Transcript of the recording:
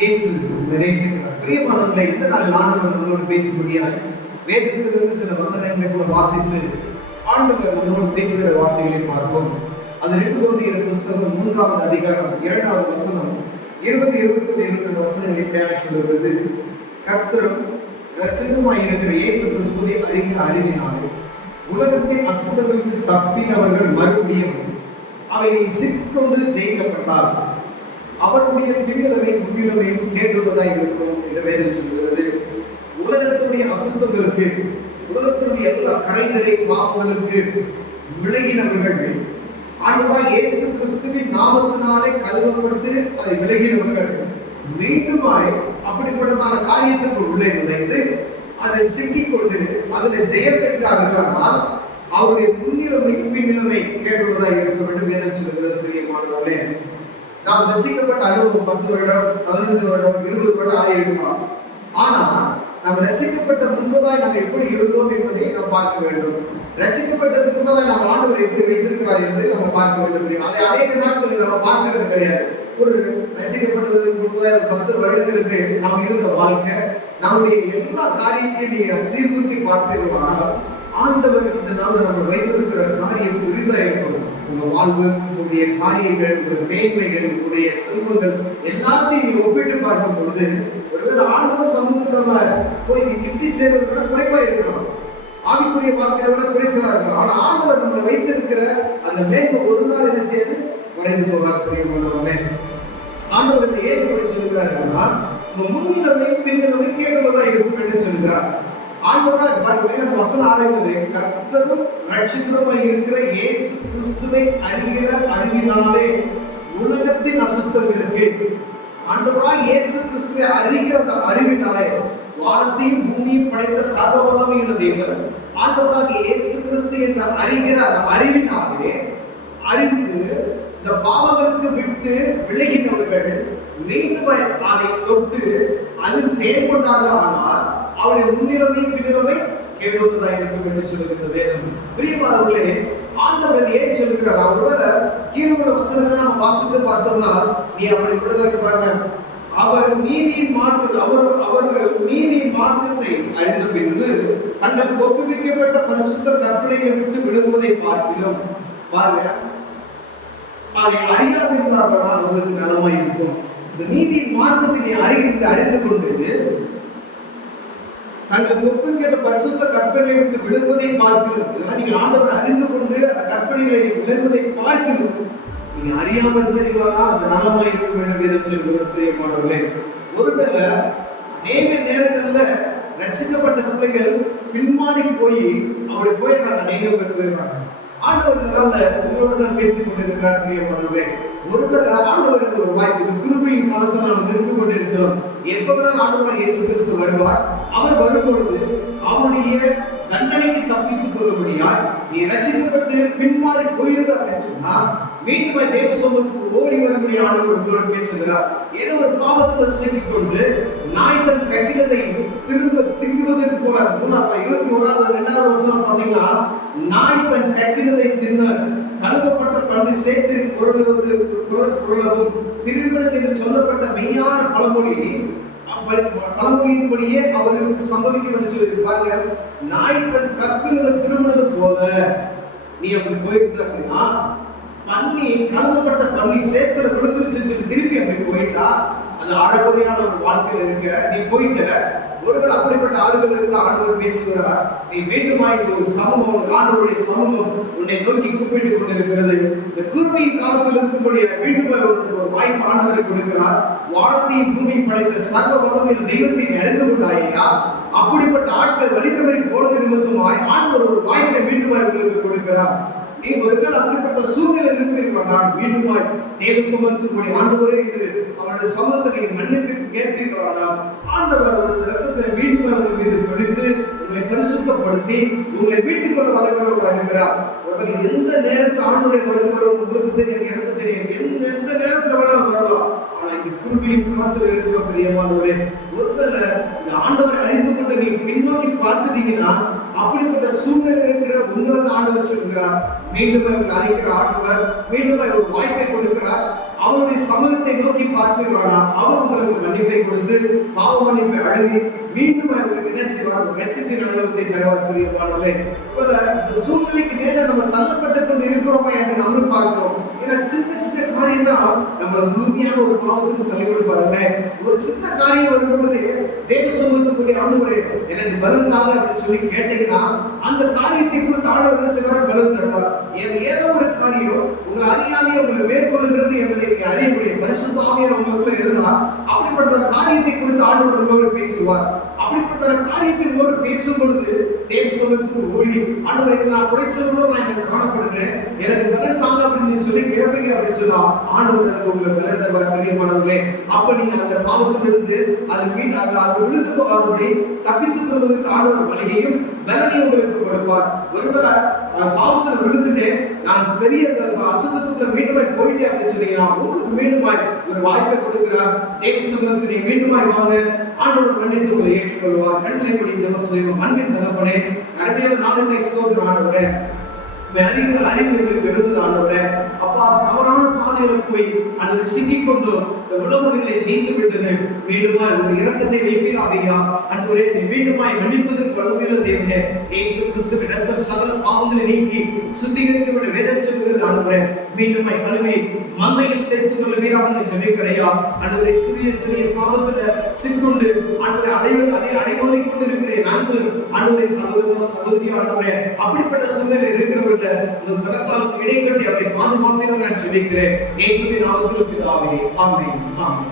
இயேசு நேசிக்கிறார். பிரியமானவர்களை, இந்த நாள் ஆண்டவர் நம்மளோடு பேசும்படியாய் வேதத்திலிருந்து சில வசனங்களை கூட வாசித்து ஆண்டவர் நம்மளோடு பேசுகிற வார்த்தைகளை பார்ப்போம். அது 2 கொரிந்தியர் புத்தகம் 3ஆம் அதிகாரம் 2ஆவது வசனம் 20, 21, 22 வசனங்கள் இப்படியாக சொல்லுகிறது. கர்த்தரும் இரட்சகருமாய் இருக்கிற இயேசு கிறிஸ்துவை அறிகிற அறிவினாலே உலகத்தின் அசுத்தங்களுக்கு தப்பினவர்கள் மறுபடியும் அவையில் சிக்கொண்டு ஜெயிக்கப்பட்டார். அவருடைய பின்னிலமையும் முன்னிலமையும் கேட்டுள்ளதாய் இருக்கும் என்று வேதம் சொல்கிறது. உலகத்தினுடைய அசுத்தங்களுக்கு, உலகத்தினுடைய எல்லா கரைதரை பாவங்களுக்கு விலகினவர்கள் ஆண்டவராகிய இயேசு கிறிஸ்துவின் நாமத்தினாலே கழுவப்பட்டு அதை விலகினவர்கள் மீண்டுமாய் அப்படிப்பட்டதான காரியத்திற்கு உள்ளே நுழைந்து அதில் சிக்கிக்கொண்டு அதில் ஜெயம் பெற்றார்கள். ஆனால் அவருடைய முன்னிலைமைக்கு பின்னிலைமை கேட்டுள்ளதாக இருக்கும் என்று வேதம் சொல்கிறது. பிரியமானவர்களே, நாம் ரட்சிக்கப்பட்ட அனுபவம் 10 வருடம், 15 வருடம், 20 வருடம் ஆகியிருக்கலாம். ஆனா நாம் ரட்சிக்கப்பட்ட முன்பதாய் நாம் எப்படி இருந்தோம் என்பதை நாம் பார்க்க வேண்டும். ரட்சிக்கப்பட்ட முன்பதாய் நாம் ஆண்டவர் எப்படி வைத்திருக்கிறார் என்பதை நம்ம பார்க்க வேண்டும். அதை அநேக நாட்களில் நம்ம பார்க்கிறது கிடையாது. ஒரு ரட்சிக்கப்பட்டதற்கு முன்பதாய் ஒரு 10 வருடங்களுக்கு நாம் இருந்த வாழ்க்கை, நம்முடைய எல்லா காரியத்தையும் நீங்கள் சீர்தூக்கி பார்ப்பீர்களானால் ஆண்டவர் இந்த நாளில் நம்ம வைத்திருக்கிற காரியம் பெரிதா இருக்கும். உங்க வாழ்வு, உங்களுடைய காரியங்கள், உங்களுடைய மேன்மைகள், உங்களுடைய செல்வங்கள் எல்லாத்தையும் நீங்க ஒப்பிட்டு பார்க்கும் பொழுது ஒருவேளை ஆண்டவர் சமூகத்தில் நம்ம போய் கிட்டி சேர்வதை குறைவா இருக்கலாம், ஆவிக்குரிய வாழ்க்கையில குறைச்சலா இருக்கலாம். ஆனா ஆண்டவர் நம்மளை வைத்திருக்கிற அந்த மேன்மை ஒரு நாள் என்ன செய்யுது? குறைந்து போகார். பிரியமானவர்களே, ஆண்டவர் இந்த ஏன் எப்படி சொல்லுகிறாருன்னா, முன்னிலைமை பின்னிலைமை கேட்டுள்ளதா இருக்கும் என்று சொல்லுகிறார். ஆண்டவராக வசனம் ஆரம்பிப்பது, கர்த்தரும் இரட்சகருமாய் இருக்கிற இயேசு கிறிஸ்துவை அறிகிற அறிவினாலே உலகத்தின் அசுத்தங்களுக்கு, ஆண்டவராக இயேசு கிறிஸ்துவை அறிகிற அந்த அறிவினாலே வானத்தையும் பூமியும் படைத்த சர்வ வல்லமையுள்ள தேவன் ஆண்டவராக இயேசு கிறிஸ்து என்ற அறிகிற அந்த அறிவினாலே அறிந்து இந்த பாவங்களுக்கு விட்டு விலகினவர்கள் மீண்டும் அதை தொட்டு அதில் செயல்பட்டார்கள். ஆனால் அவருடைய முன்னிலைமையும் பின்னிலைமை கேடுவதாக இருக்கும் என்று சொல்லுகிற வேதம். பிரியமானவர்களே, ஆண்டவர் ஏன் சொல்லுகிறார்? ஒருவேளை கீழே உள்ள வசனங்களை நம்ம வாசித்து பார்த்தோம்னா, நீ அப்படி விடுதலை பாருங்க, அவர்கள் நீதியின் மார்க்கத்தை அறிந்த பின்பு தங்கள் ஒப்புவிக்கப்பட்ட பரிசுத்த கற்பனைகளை விட்டு விலகுவதை பார்க்கிறோம். பாருங்க, அதை அறியாதிருந்தார்கள் அவர்களுக்கு நலமாய் இருக்கும். இந்த நீதியின் மார்க்கத்தை அறிந்து கொண்டு தங்கள் ஒப்புவிக்கப்பட்ட பரிசுத்த கற்பனைகளை விட்டு விலகுவதை பார்க்கிறோம். இதெல்லாம் நீங்க ஆண்டவர் அறிந்து கொண்டு அந்த கற்பனைகளை விலகுவதை பார்க்கிறோம். நீங்க அறியாமல் இருந்தீர்களா அது நலமாய் இருக்கும் என்று வேதம் சொல்கிறது. பிரியமானவர்களே, ஒருவேளை அநேக நேரங்கள்ல ரட்சிக்கப்பட்ட பிள்ளைகள் பின்மாறி போய் அப்படி போயிடுறாங்க, அநேக பேர் போயிடுறாங்க. ஆண்டவர் நல்ல உங்களோடு தான் பேசிக் கொண்டிருக்கிறார். பிரியமானவர்களே, ஒருவேளை ஆண்டவர் ஒரு வாய்ப்பு கிருபையின் காலத்தில் நாம் நின்று கொண்டிருக்கிறோம். எப்பதான் ஆண்டவராக இயேசு கிறிஸ்து வருவார், அவர் வரும்பொழுது அவருடைய தண்டனைக்கு தப்பித்துக் கொள்ளும்படியால் நீ ரட்சிக்கப்பட்டு பின்மாறி போயிருந்த அப்படின்னு சொன்னா மீண்டும் தேவ சமூகத்துக்கு ஓடி வரும்படி ஆண்டவர் உங்களோடு பேசுகிறார். ஏதோ ஒரு பாவத்துல சிக்கிக்கொண்டு நாய் தன் கட்டிடத்தை திரும்ப திங்குவதற்கு போறார். 21வது 2வது வசனம் பாத்தீங்கன்னா, நாய் தன் கட்டிடத்தை தின்ன கழுவப்பட்ட பன்றி சேர்த்து குரலவும் திருமணம் என்று சொல்லப்பட்ட மெய்யான பழமொழியின்படியே அவர்களுக்கு சம்பவிக்கும் என்று சொல்லியிருப்பாங்க. நாய் தன் கற்பினதை திருமணது போல நீ அப்படி போயிருந்த அப்படின்னா, பன்னி கழுவப்பட்ட பன்னி சேர்த்துல விழுந்துருச்சு திருப்பி அப்படி போயிட்டா அது அறகுறையான ஒரு வாழ்க்கையில இருக்க நீ போயிட்ட. ஒருவர் அப்படிப்பட்ட ஆளுகள் இருந்து ஆண்டவர் பேசுகிறார். நீ வேண்டுமா இந்த ஒரு சமூகம், ஒரு ஆண்டவருடைய சமூகம் உன்னை நோக்கி கூப்பிட்டுக் கொண்டிருக்கிறது. இந்த கிருபையின் காலத்தில் இருக்கும்படிய மீண்டும் ஒரு வாய்ப்பு ஆண்டவரை கொடுக்கிறார். வானத்தையும் பூமியை படைத்த சர்வ வல்லமையுள்ள தெய்வத்தை அறிந்து கொண்டாயா, அப்படிப்பட்ட ஆட்கள் வழிதவறி போனது நிமித்தமாய் ஆண்டவர் ஒரு வாய்ப்பை மீண்டும் உங்களுக்கு கொடுக்கிறார். நீ ஒருவேளை அப்படிப்பட்ட சூழ்நிலை இருப்பீர்களானால் மீண்டுமாய் தேவ சமூகத்தினுடைய ஆண்டவரே என்று அவருடைய சமூகத்தை நீங்கள் மன்னிப்பு கேட்பீர்களானால் ஆண்டவர் ஒரு ரத்தத்தை மீண்டும் உங்கள் மீது தெளித்து உங்களை பரிசுத்தப்படுத்தி உங்களை வீட்டுக் கொள்ள வல்லவராக இருக்கிறார். ஒருவேளை எந்த நேரத்தில் ஆண்டவருடைய வருகை வரும் உங்களுக்கு தெரியாது, எனக்கு தெரியும். எந்த நேரத்தில் வேணாலும் வரலாம். ஆனா இந்த கிருபையின் காலத்தில் இருக்கிற பிரியமானவர்களே, ஒருவேளை இந்த ஆண்டவரை அறிந்து கொண்டு நீ பின்னோக்கி பார்த்துட்டீங்கன்னா அப்படிப்பட்ட சூழ்நிலை இருக்கிற உங்களது ஆண்டவர் சொல்லுகிறார். மீண்டும் அவர்கள் அழைக்கிற ஆண்டவர் மீண்டும் ஒரு வாய்ப்பை கொடுக்கிறார். அவருடைய சமூகத்தை நோக்கி பார்ப்பீர்களானா அவர் உங்களுக்கு மன்னிப்பை கொடுத்து பாவ மன்னிப்பை அழகி மீண்டும் உங்களுக்கு என்ன செய்வார்? ரட்சிப்பின் அனுபவத்தை தருவார். பிரியமானவர்களே, சூழ்நிலைக்கு மேல நம்ம தள்ளப்பட்டு கொண்டு இருக்கிறோமா என்று நம்ம பார்க்கிறோம். ஏன்னா சின்ன சின்ன காரியம் தான் நம்ம முழுமையான ஒரு பாவத்துக்கு தள்ளி கொடுப்பாருல்ல. ஒரு சின்ன காரியம் வரும் பொழுது தேவ சமூகத்துக்குரிய ஆண்டவரே எனக்கு பலம் தாங்க அப்படின்னு சொல்லி கேட்டீங்கன்னா அந்த காரியத்தை குறித்து ஆண்டவர் என்ன செய்வார்? பலம் தருவார். ஏதோ ஒரு காரியம் உங்களை அறியாமையே உங்களை மேற்கொள்ளுகிறது என்பதை நீங்க அறிய முடியும். பரிசுத்த ஆவியானவர் உங்களுக்குள்ள இருந்தால் அப்படிப்பட்ட காரியத்தை குறித்து ஆண்டவர் உங்களோடு பேசுவார். அப்படிப்பட்ட காரியத்தை உங்களோடு பேசும் பொழுது தேவ சமூகத்துக்கு ஓடி ஆண்டவரை நான் குறைச்சலோடு நான் எனக்கு காணப்படுகிறேன், எனக்கு பலன் தாங்க அப்படின்னு சொல்லி கேட்பீங்க அப்படின்னு சொன்னா ஆண்டவர் எனக்கு உங்களுக்கு பலன் தருவார். பிரியமானவர்களே, அப்ப நீங்க அந்த பாவத்திலிருந்து அது விழுந்து போகாதபடி தப்பித்துக் கொள்வதற்கு ஆண்டவர் வழியையும் பலனையும் உங்களுக்கு கொடுப்பார். ஒருவேளை பாவத்துல விழுந்துட்டு நான் பெரிய அசுத்தத்துக்குள்ள மீண்டுமாய் போயிட்டேன் அப்படின்னு சொன்னீங்கன்னா உங்களுக்கு மீண்டுமாய் ஒரு வாய்ப்பை கொடுக்கிறார். தேவ சமூகத்துக்கு நீ மீண்டுமாய் வாங்க, ஆண்டவர் மன்னித்து உங்களை ஏற்றுக்கொள்வார். கண்களை படி ஜெபம் செய்வோம். அன்பின் தகப்பனே, நிறைய நாளுக்கை ஸ்தோத்திரம் ஆண்டவரே, அறிவு எங்களுக்கு இருந்தது ஆண்டவரே. அப்பா, தவறான பாதையில போய் அதை சிக்கிக் கொண்டு உலகங்களை ஜெயித்து விட்டது. மீண்டுமாய் ஒரு இரக்கத்தை வைப்பீராகையா ஆண்டவரே, நீ மீண்டுமாய் மன்னிப்பதற்கு வல்லமையுள்ள தேவனே. இயேசு கிறிஸ்துவின் இரத்தம் சகல பாவங்களை நீக்கி சுத்திகரிக்கப்பட்ட வேதம் சொல்லுகிறது ஆண்டவரே. மீண்டுமாய் கழுவி மந்தையில் சேர்த்துக் கொள்வீராக ஜெபிக்கிறையா ஆண்டவரே. சிறிய சிறிய பாவத்துல சிக்கொண்டு ஆண்டவரை அலைமோதி கொண்டிருக்கிறேன் அன்பு ஆண்டவரை சகோதரியா ஆண்டவரே, அப்படிப்பட்ட சூழ்நிலை இருக்கிறவர்கள் பலத்தால் இடைக்கட்டி அவரை பாதுகாப்பினோடு நான் ஜெபிக்கிறேன். இயேசுவின் நாமத்தில் பிதாவே, ஆமென், ஆமென்.